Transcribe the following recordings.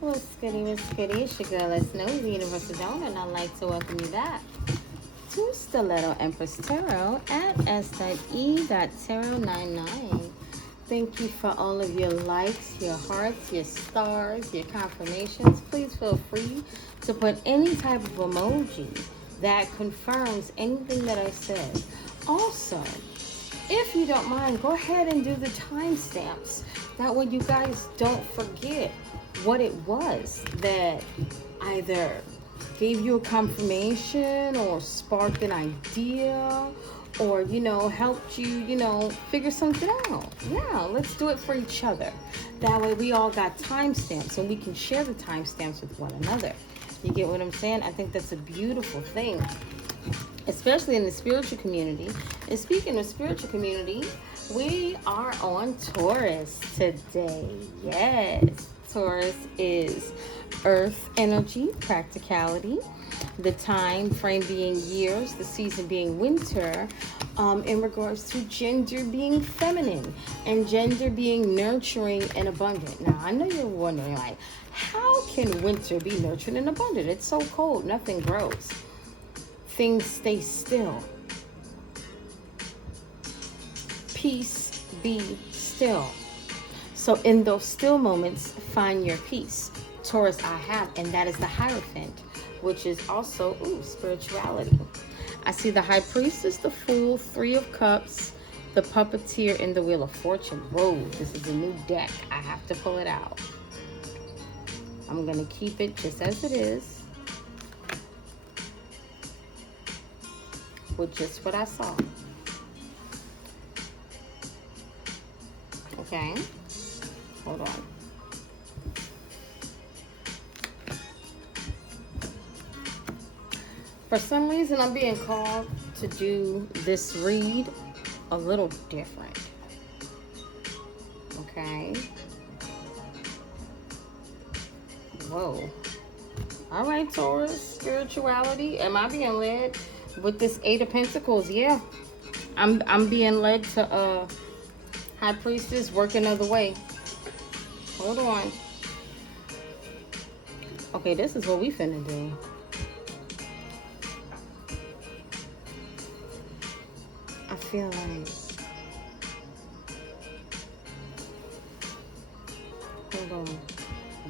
What's goody, what's goody? It's your girl, Let's Know, the Universal Donor, and I'd like to welcome you back to Stiletto Empress Tarot at s.e.tarot99. Thank you for all of your likes, your hearts, your stars, your confirmations. Please feel free to put any type of emoji that confirms anything that I said. Also, if you don't mind, go ahead and do the timestamps. That way you guys don't forget what it was that either gave you a confirmation or sparked an idea or, helped you, figure something out. Yeah, let's do it for each other. That way we all got timestamps and we can share the timestamps with one another. You get what I'm saying? I think that's a beautiful thing, especially in the spiritual community. And speaking of spiritual community, we are on Taurus today. Yes, Taurus is earth energy, practicality, the time frame being years, the season being winter, in regards to gender being feminine and gender being nurturing and abundant. Now, I know you're wondering, like, how can winter be nurturing and abundant? It's so cold, nothing grows. Things stay still. Peace be still. So in those still moments, find your peace. Taurus, I have, and that is the Hierophant, which is also, spirituality. I see the High Priestess, the Fool, Three of Cups, the Puppeteer, and the Wheel of Fortune. Whoa, this is a new deck. I have to pull it out. I'm going to keep it just as it is, with just what I saw. Okay, hold on. For some reason, I'm being called to do this read a little different. Okay. Whoa. All right, Taurus, spirituality. Am I being led with this Eight of Pentacles? Yeah. I'm being led to High Priestess, work another way. Hold on. Okay, this is what we finna do. I feel like... Hold on.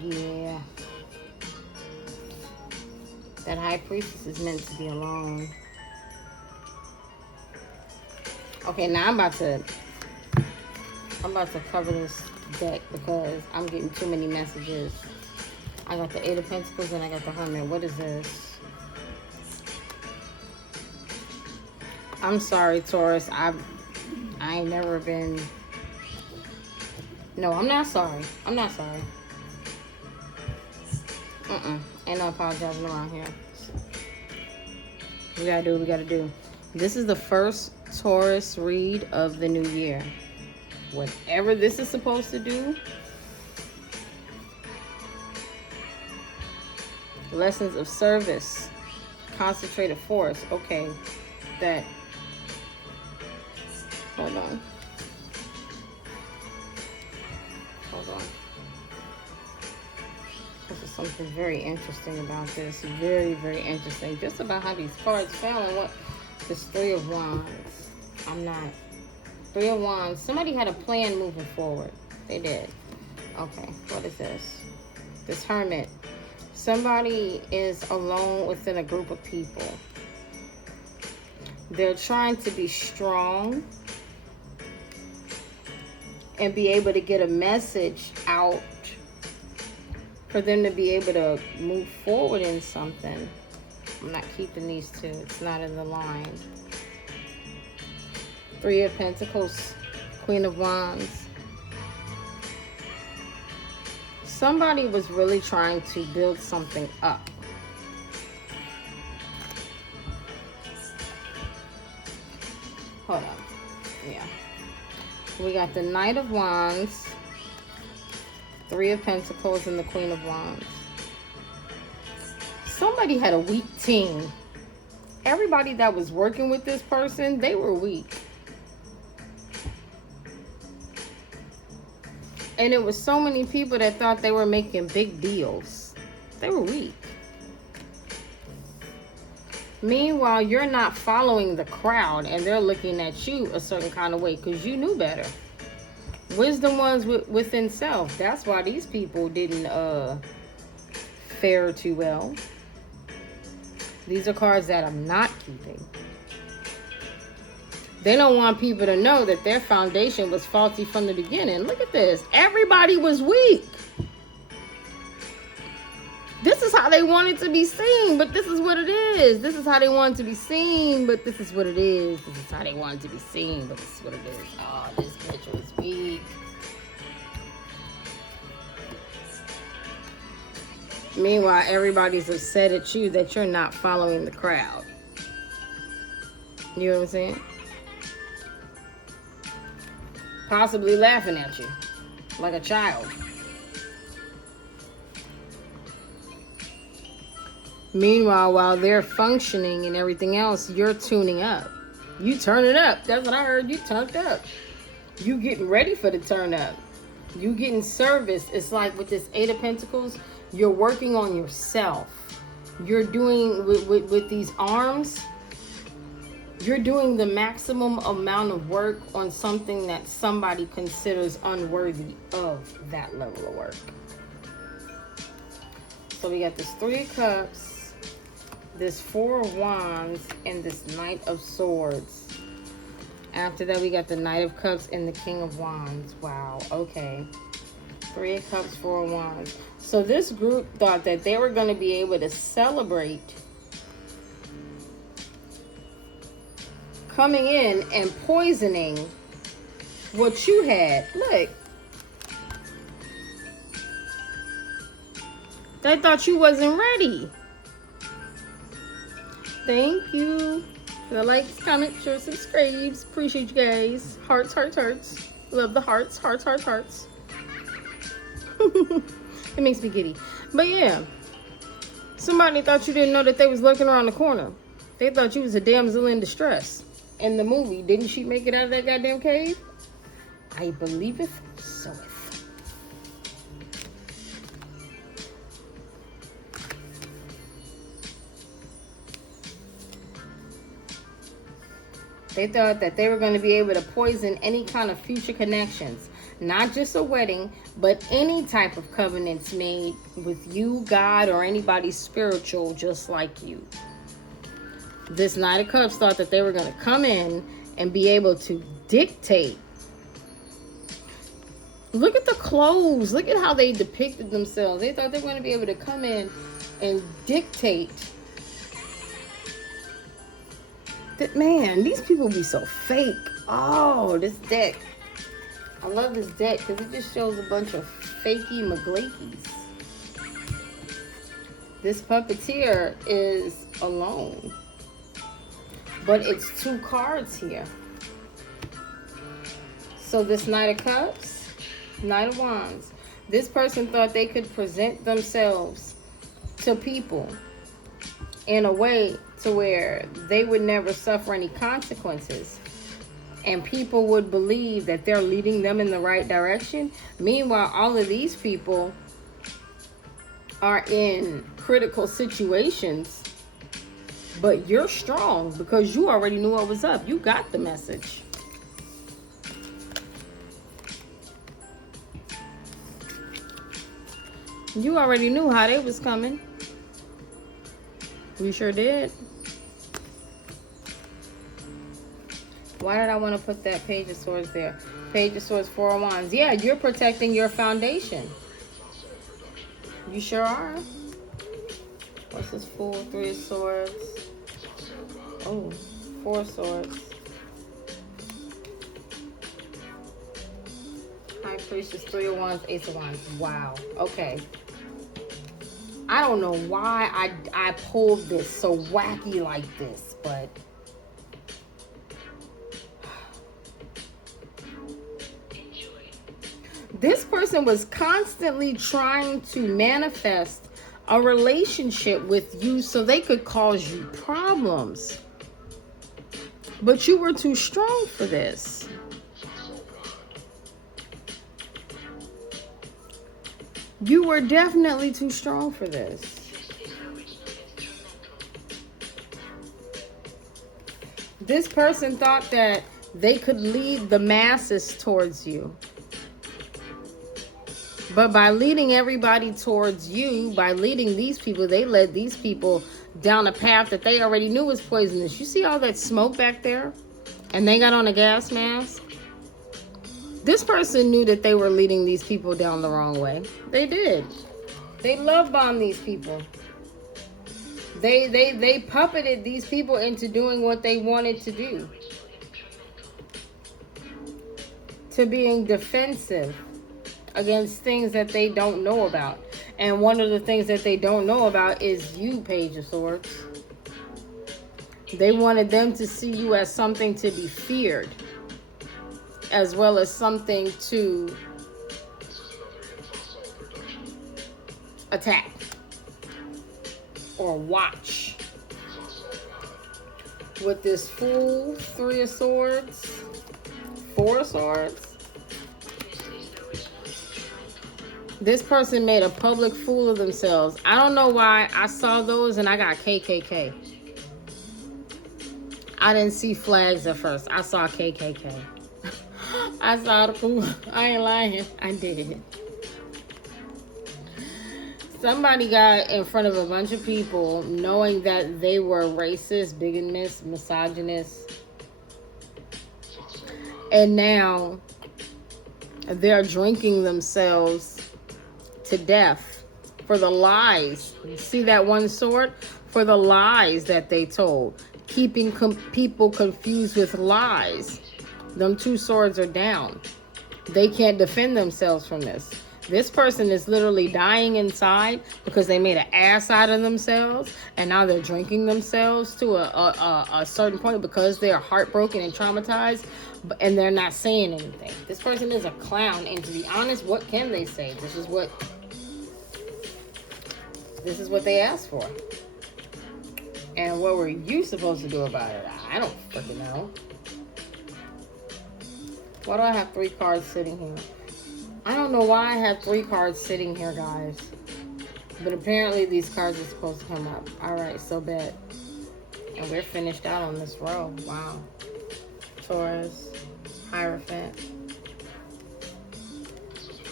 Yeah. That High Priestess is meant to be alone. Okay, now I'm about to cover this deck because I'm getting too many messages. I got the Eight of Pentacles and I got the Hermit. What is this? I'm sorry, Taurus. I ain't never been... No, I'm not sorry. I'm not sorry. Ain't no apologizing around here. We gotta do what we gotta do. This is the first Taurus read of the new year. Whatever this is supposed to do, lessons of service, concentrated force. Okay, that. Hold on. This is something very interesting about this. Very, very interesting. Just about how these cards fell and what this Three of Wands. I'm not. Three of Wands. Somebody had a plan moving forward. They did. Okay, what is this? This Hermit. Somebody is alone within a group of people. They're trying to be strong and be able to get a message out for them to be able to move forward in something. I'm not keeping these two. It's not in the line. Three of Pentacles, Queen of Wands. Somebody was really trying to build something up. Hold on. Yeah. We got the Knight of Wands, Three of Pentacles, and the Queen of Wands. Somebody had a weak team. Everybody that was working with this person, they were weak. And it was so many people that thought they were making big deals. They were weak. Meanwhile, you're not following the crowd and they're looking at you a certain kind of way because you knew better. Wisdom was within self. That's why these people didn't fare too well. These are cards that I'm not keeping. They don't want people to know that their foundation was faulty from the beginning. Look at this. Everybody was weak. This is how they wanted to be seen, but this is what it is. This is how they wanted to be seen, but this is what it is. This is how they wanted to be seen, but this is what it is. Oh, this bitch was weak. Meanwhile, everybody's upset at you that you're not following the crowd. You know what I'm saying? Possibly laughing at you like a child. Meanwhile, while they're functioning and everything else, you're tuning up. You turn it up. That's what I heard. You turned up. You getting ready for the turn up. You getting service. It's like with this Eight of Pentacles, you're working on yourself. You're doing with these arms, you're doing the maximum amount of work on something that somebody considers unworthy of that level of work. So we got this Three of Cups, this Four of Wands, and this Knight of Swords. After that, we got the Knight of Cups and the King of Wands. Wow, okay. Three of Cups, Four of Wands. So this group thought that they were going to be able to celebrate coming in and poisoning what you had. Look. They thought you wasn't ready. Thank you for the likes, comments, shares, subscribes. Appreciate you guys. Hearts, hearts, hearts. Love the hearts, hearts, hearts, hearts. It makes me giddy. But yeah, somebody thought you didn't know that they was lurking around the corner. They thought you was a damsel in distress. In the movie, didn't she make it out of that goddamn cave? I believeth so. They thought that they were going to be able to poison any kind of future connections. Not just a wedding, but any type of covenants made with you, God, or anybody spiritual just like you. This Knight of Cups thought that they were going to come in and be able to dictate. Look at the clothes. Look at how they depicted themselves. They thought they were going to be able to come in and dictate. Man, these people be so fake. Oh, this deck. I love this deck because it just shows a bunch of fakey McGlakeys. This puppeteer is alone. But it's two cards here. So this Knight of Cups, Knight of Wands. This person thought they could present themselves to people in a way to where they would never suffer any consequences. And people would believe that they're leading them in the right direction. Meanwhile, all of these people are in critical situations. But you're strong because you already knew what was up. You got the message. You already knew how they was coming. You sure did. Why did I want to put that Page of Swords there? Page of Swords, Four of Wands. Yeah, you're protecting your foundation. You sure are. What's this Fool? Three of Swords. Oh, Four of Swords. High Priestess, Three of Wands, Ace of Wands. Wow. Okay. I don't know why I pulled this so wacky like this, but this person was constantly trying to manifest a relationship with you so they could cause you problems. But you were too strong for this. You were definitely too strong for this. This person thought that they could lead the masses towards you. But by leading everybody towards you, by leading these people, they led these people down a path that they already knew was poisonous. You see all that smoke back there? And they got on a gas mask? This person knew that they were leading these people down the wrong way. They did. They love bombed these people. They puppeted these people into doing what they wanted to do. To being defensive against things that they don't know about. And one of the things that they don't know about is you, Page of Swords. They wanted them to see you as something to be feared, as well as something to attack or watch. With this Fool, 3 of Swords, 4 of Swords. This person made a public fool of themselves. I don't know why I saw those and I got KKK. I didn't see flags at first. I saw KKK. I saw the fool. I ain't lying. I did. Somebody got in front of a bunch of people knowing that they were racist, bigoted, misogynist. And now they're drinking themselves to death for the lies. You see that one sword? For the lies that they told. Keeping people confused with lies. Them 2 swords are down. They can't defend themselves from this. This person is literally dying inside because they made an ass out of themselves, and now they're drinking themselves to a certain point because they're heartbroken and traumatized, and they're not saying anything. This person is a clown, and to be honest, what can they say? This is what they asked for. And what were you supposed to do about it? I don't freaking know. Why do I have 3 cards sitting here? I don't know why I have 3 cards sitting here, guys. But apparently these cards are supposed to come up. Alright, so bet. And we're finished out on this row. Wow. Taurus. Hierophant.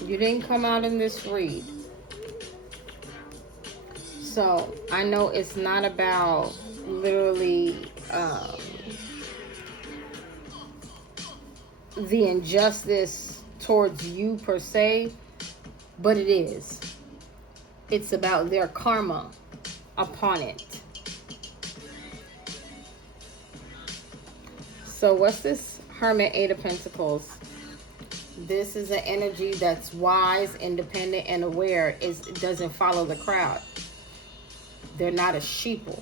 You didn't come out in this read. So, I know it's not about literally the injustice towards you per se, but it is. It's about their karma upon it. So what's this Hermit, 8 of Pentacles? This is an energy that's wise, independent, and aware. It doesn't follow the crowd. They're not a sheeple.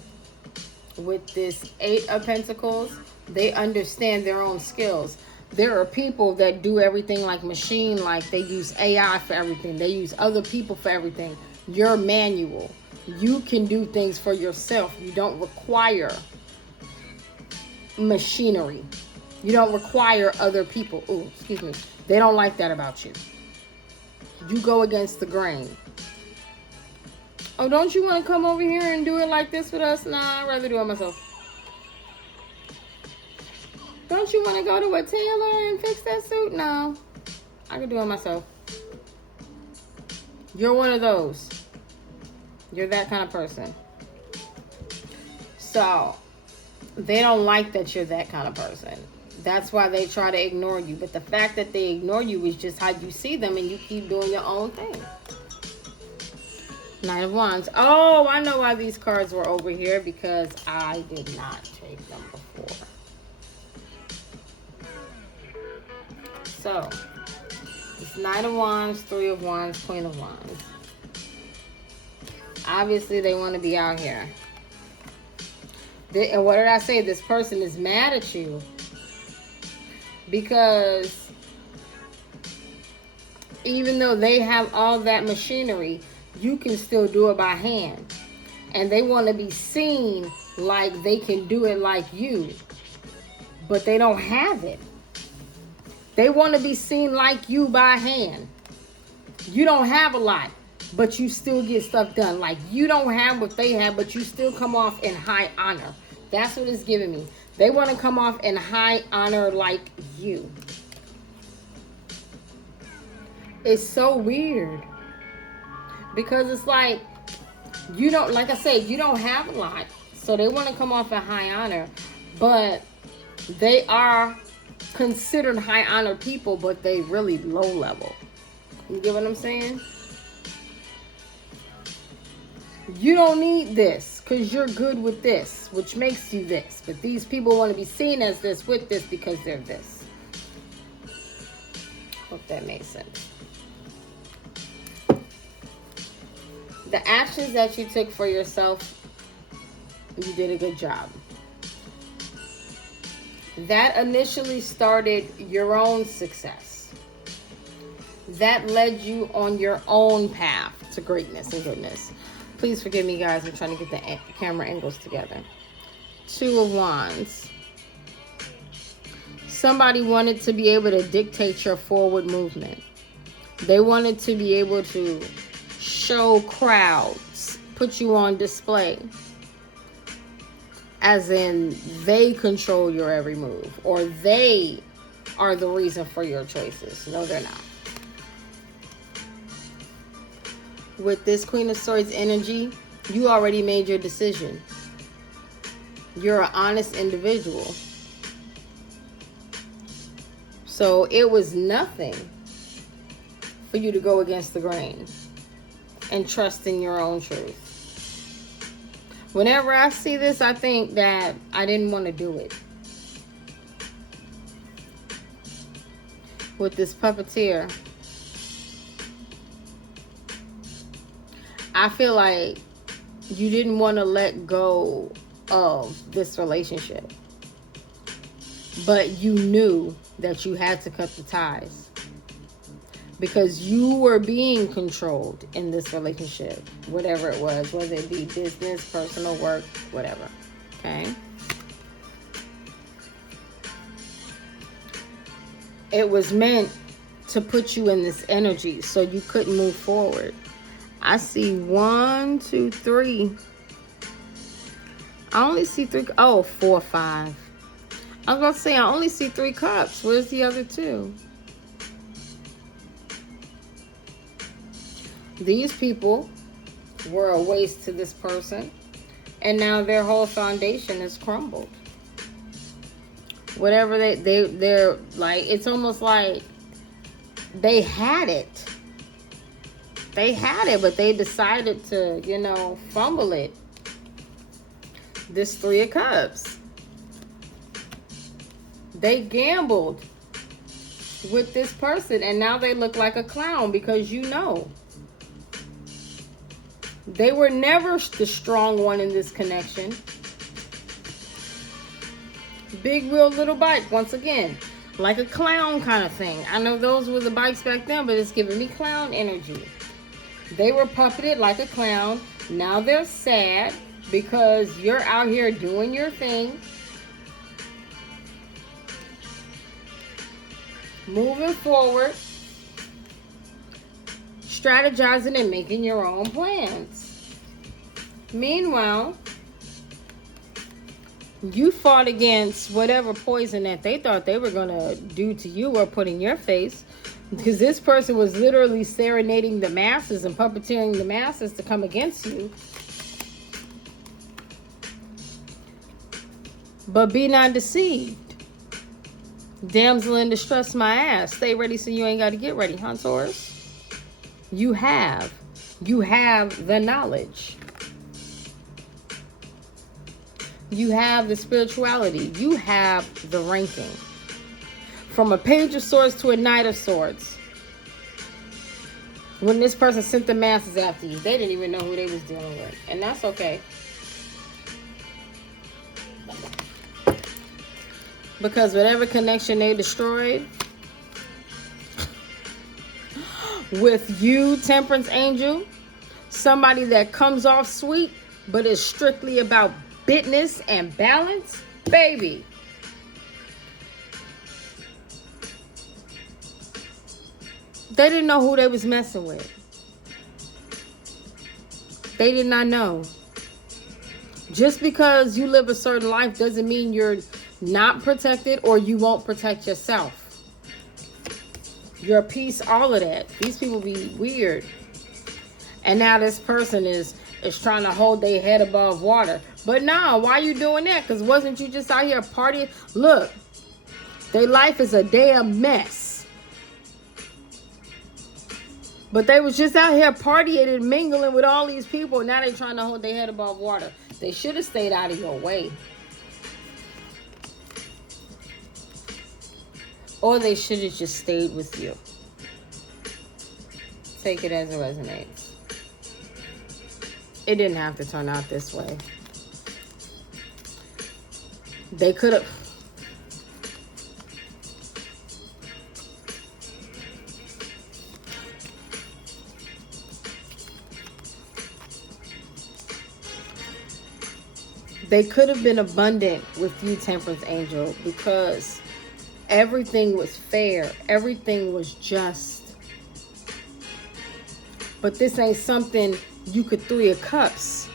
With this 8 of Pentacles, they understand their own skills. There are people that do everything like machine, like they use AI for everything. They use other people for everything. You're manual. You can do things for yourself. You don't require machinery. You don't require other people. Oh, excuse me. They don't like that about you. You go against the grain. Oh, don't you want to come over here and do it like this with us? Nah, I'd rather do it myself. Don't you want to go to a tailor and fix that suit? No, I can do it myself. You're one of those. You're that kind of person. So, they don't like that you're that kind of person. That's why they try to ignore you. But the fact that they ignore you is just how you see them, and you keep doing your own thing. Knight of Wands. Oh, I know why these cards were over here, because I did not take them before. So, it's Knight of Wands, 3 of Wands, Queen of Wands. Obviously, they want to be out here. And what did I say? This person is mad at you because even though they have all that machinery, you can still do it by hand. And they want to be seen like they can do it like you, but they don't have it. They want to be seen like you by hand. You don't have a lot. but you still get stuff done. Like, you don't have what they have, but you still come off in high honor. That's what it's giving me. They want to come off in high honor like you. It's so weird. Because it's like, you don't, like I said, you don't have a lot. So they want to come off in high honor. But they are considered high honor people, but they really low level. You get what I'm saying? You don't need this because you're good with this, which makes you this. But these people want to be seen as this with this because they're this. Hope that makes sense. The actions that you took for yourself, you did a good job. That initially started your own success. That led you on your own path to greatness and goodness. Please forgive me, guys. I'm trying to get the camera angles together. 2 of Wands. Somebody wanted to be able to dictate your forward movement. They wanted to be able to show crowds, put you on display. As in, they control your every move. Or they are the reason for your choices. No, they're not. With this Queen of Swords energy, you already made your decision. You're an honest individual. So it was nothing for you to go against the grain and trust in your own truth. Whenever I see this, I think that I didn't want to do it. With this puppeteer, I feel like you didn't want to let go of this relationship. But you knew that you had to cut the ties. Because you were being controlled in this relationship. Whatever it was. Whether it be business, personal, work, whatever. Okay? It was meant to put you in this energy so you couldn't move forward. I see 1, 2, 3. I only see 3. Oh, 4, 5. I was about to say, I only see 3 cups. Where's the other 2? These people were a waste to this person. And now their whole foundation is crumbled. Whatever they're like, it's almost like they had it. They had it, but they decided to, fumble it. This 3 of Cups. They gambled with this person, and now they look like a clown because they were never the strong one in this connection. Big wheel, little bike, once again. Like a clown kind of thing. I know those were the bikes back then, but it's giving me clown energy. They were puppeted like a clown. Now they're sad because you're out here doing your thing. Moving forward. Strategizing and making your own plans. Meanwhile, you fought against whatever poison that they thought they were going to do to you or put in your face. Because this person was literally serenading the masses and puppeteering the masses to come against you. But be not deceived. Damsel in distress my ass. Stay ready so you ain't got to get ready, huh, Taurus? You have the knowledge. You have the spirituality. You have the ranking. From a Page of Swords to a Knight of Swords. When this person sent the masses after you, they didn't even know who they was dealing with. And that's okay. Because whatever connection they destroyed, with you, Temperance Angel, somebody that comes off sweet, but is strictly about business and balance, baby. They didn't know who they was messing with. They did not know. Just because you live a certain life doesn't mean you're not protected or you won't protect yourself. Your peace, all of that. These people be weird. And now this person is trying to hold their head above water. But no, why you doing that? Because wasn't you just out here partying? Look, their life is a damn mess. But they was just out here partying and mingling with all these people. Now they trying to hold their head above water. They should have stayed out of your way. Or they should have just stayed with you. Take it as it resonates. It didn't have to turn out this way. They could have. They could have been abundant with you, Temperance Angel, because everything was fair. Everything was just. But this ain't something you could 3 of cups.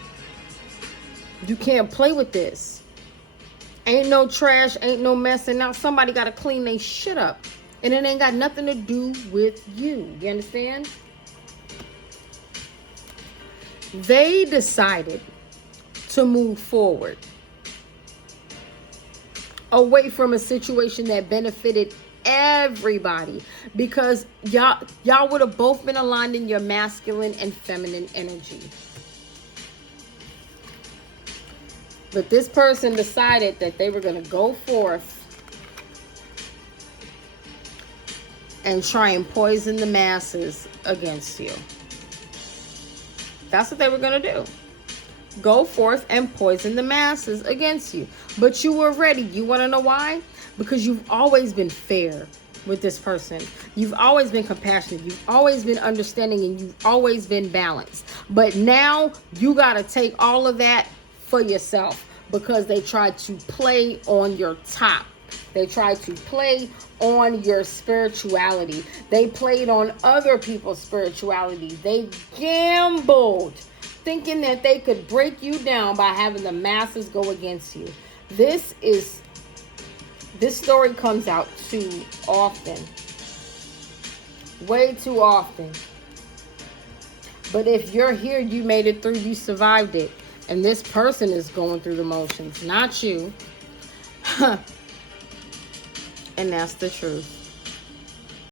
You can't play with this. Ain't no trash, ain't no mess, and now somebody got to clean their shit up. And it ain't got nothing to do with you. You understand? They decided to move forward away from a situation that benefited everybody, because y'all would have both been aligned in your masculine and feminine energy. But this person decided that they were going to go forth and try and poison the masses against you. That's what they were going to do. Go forth and poison the masses against you. But you were ready. You want to know why? Because you've always been fair with this person. You've always been compassionate. You've always been understanding, and you've always been balanced. But now you got to take all of that for yourself, because they tried to play on your top. They tried to play on your spirituality. They played on other people's spirituality. They gambled, thinking that they could break you down by having the masses go against you. This story comes out too often. Way too often. But if you're here, you made it through, you survived it. And this person is going through the motions, not you. And that's the truth.